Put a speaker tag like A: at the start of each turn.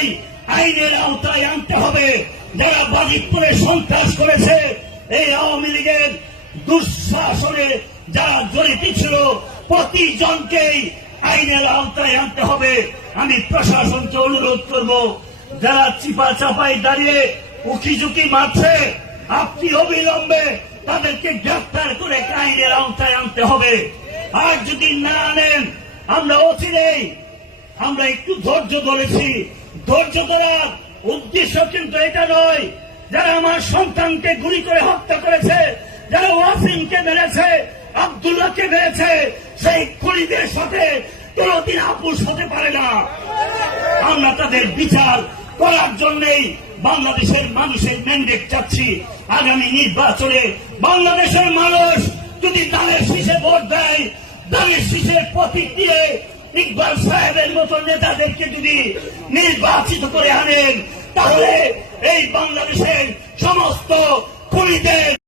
A: অবশ্যই আইনের আওতায় আনতে হবে। যারা বাজিতপুরে সন্ত্রাস করেছে, এই আওয়ামী লীগের দুঃশাসনে যারা জড়িত ছিল, প্রতিজনকেই আইনের আওতায় আনতে হবে। আমি প্রশাসনকে অনুরোধ করব, যারা চিপা চাপাই দাঁড়িয়ে উকি ঝুঁকি মারছে, আপনি অবিলম্বে তাদেরকে গ্রেফতার করে আইনের আওতায় আনতে হবে। আর যদি না আনেন, আমরা অচিরেই, আমরা একটু ধৈর্য ধরেছি। ধৈর্য ধরার উদ্দেশ্য কিন্তু এটা নয়। যারা আমার সন্তানকে গুলি করে হত্যা করেছে, যারা ওয়াসিমকে মেরেছে, আবদুল্লাহকে মেরেছে, সেই খুনিদের সাথে কোনদিন আপুষ হতে পারে না। আমরা তাদের বিচার করার জন্যই বাংলাদেশের মানুষের ম্যান্ডেট চাচ্ছি। আগামী নির্বাচনে বাংলাদেশের মানুষ যদি দানের শীষে ভোট দেয়, দানের শীষের প্রতীক দিয়ে ইকবাল সাহেবের মতো নেতাদেরকে যদি নির্বাচিত করে আনেন তাহলে এই বাংলাদেশের সমস্ত খুনিদের